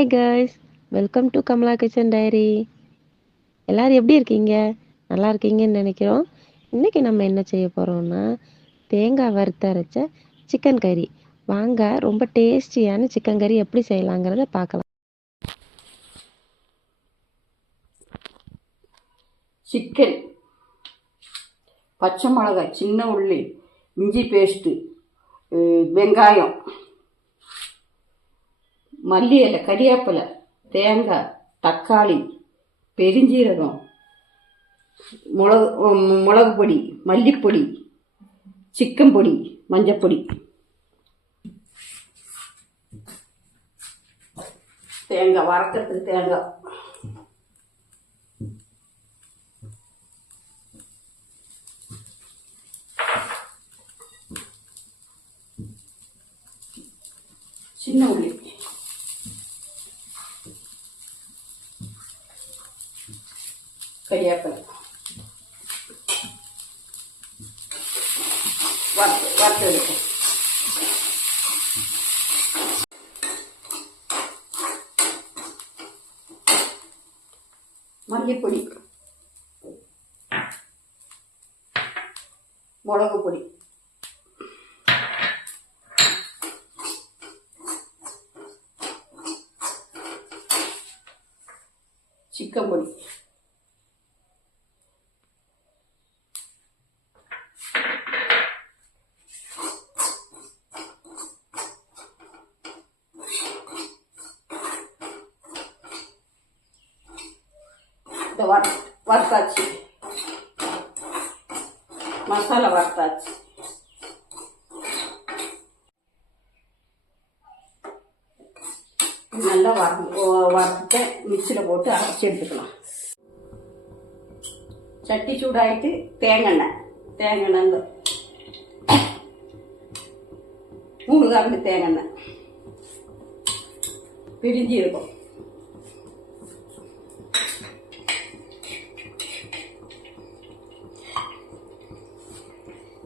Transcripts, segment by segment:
Hi guys, welcome to Kamala kitchen diary. எல்லாரும் எப்படி இருக்கீங்க? நல்லா இருக்கீங்கன்னு நினைக்கிறோம். இன்னைக்கு நம்ம என்ன செய்ய போகிறோம்னா தேங்காய் வறுத்தரைச்ச சிக்கன் கறி. வாங்க, ரொம்ப டேஸ்டியான சிக்கன் கறி எப்படி செய்யலாங்கிறத பார்க்கலாம். சிக்கன், பச்சை மிளகாய், சின்ன உள்ளி, இஞ்சி பேஸ்ட்டு, வெங்காயம், மல்லி இலை, கறிவேப்பிலை, தேங்காய், தக்காளி, பெருஞ்சீரகம், மிளகு பொடி, மல்லிப்பொடி, சிக்கன் பொடி, மஞ்சப்பொடி, தேங்காய் வறுக்கிறதுக்கு தேங்காய், சின்ன உள்ளி, கறிவேப்பிலை, வறுத்து எடுக்கும். மல்லிப்பொடி, மிளகு பொடி, சிக்கன் பொடி, வறுத்தாச்சு, மசாலா வறுத்தாச்சு. நல்லா வறுத்துட்டு மிக்சியில் போட்டு அரைச்சி எடுத்துக்கலாம். சட்டி சூடாயிட்டு தேங்காய் இந்த 3 கரண்டி தேங்காய், பிரிஞ்சு இருக்கும்,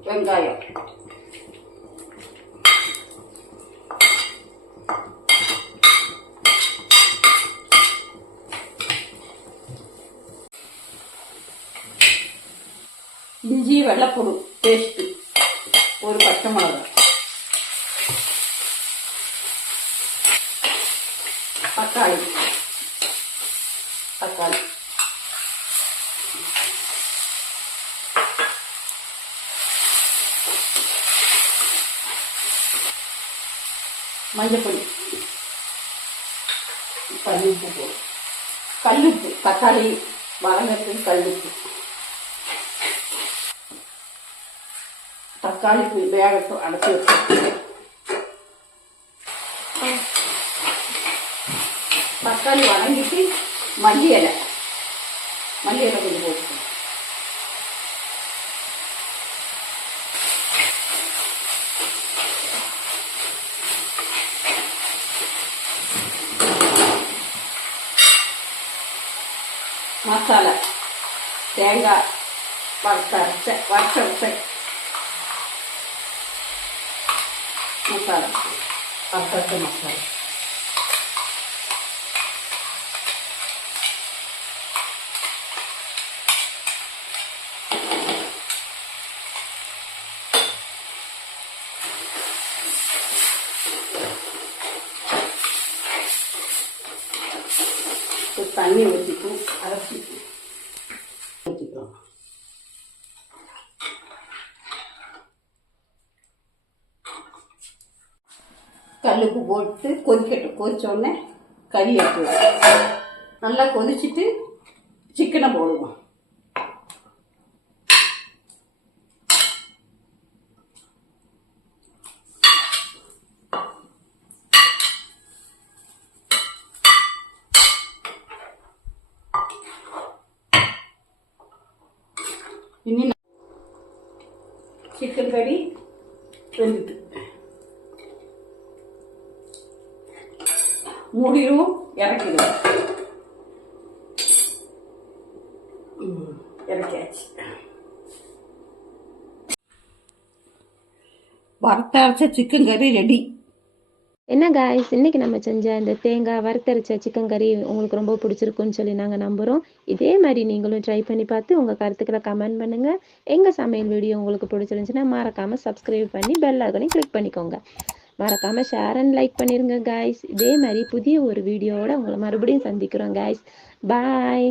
வெங்காயம், இஞ்சி வெள்ளைப்பூடு பேஸ்ட்டு, ஒரு பச்சை மிளகாய், தக்காளி, மஞ்சப்பொடி, கல்லுப்பு போடும், கல்லுப்பு, தக்காளி வதங்கிறதுக்கு கல்லுப்பு, தக்காளி வேகட்டும், அடைச்சி வச்சு. தக்காளி வதங்கிட்டு மல்லி இலை கொஞ்சம் போட்டு, மசாலா தேங்காய் வறுத்த மசாலா, வறுத்த மசாலா, தண்ணி ஊற்றிட்டு அரைச்சி ஊற்றிக்கலாம். கல்லுப்பு போட்டு கொதிக்கட்டும். கொதிச்சோடனே கறி எடுத்துவோம். நல்லா கொதிச்சுட்டு சிக்கனை போடுவோம். இனி சிக்கன் கறி வெந்துட்டு மூடிடும், இறக்கிடுவோம். இறக்கியாச்சு. வறுத்த அரைச்ச சிக்கன் கறி ரெடி. என்ன காய்ஸ், இன்னைக்கு நம்ம செஞ்ச இந்த தேங்காய் வறுத்தரைச்ச சிக்கன் கறி உங்களுக்கு ரொம்ப பிடிச்சிருக்குன்னு சொல்லி நாங்கள் நம்புகிறோம். இதே மாதிரி நீங்களும் ட்ரை பண்ணி பார்த்து உங்கள் கருத்துக்களை கமெண்ட் பண்ணுங்கள். எங்கள் சமையல் வீடியோ உங்களுக்கு பிடிச்சிருந்துச்சுன்னா மறக்காமல் சப்ஸ்கிரைப் பண்ணி பெல் ஐகானையும் கிளிக் பண்ணிக்கோங்க. மறக்காமல் ஷேர் அண்ட் லைக் பண்ணிடுங்க காய்ஸ். இதே மாதிரி புதிய ஒரு வீடியோவோட உங்களை மறுபடியும் சந்திக்கிறோம் காய்ஸ். பாய்.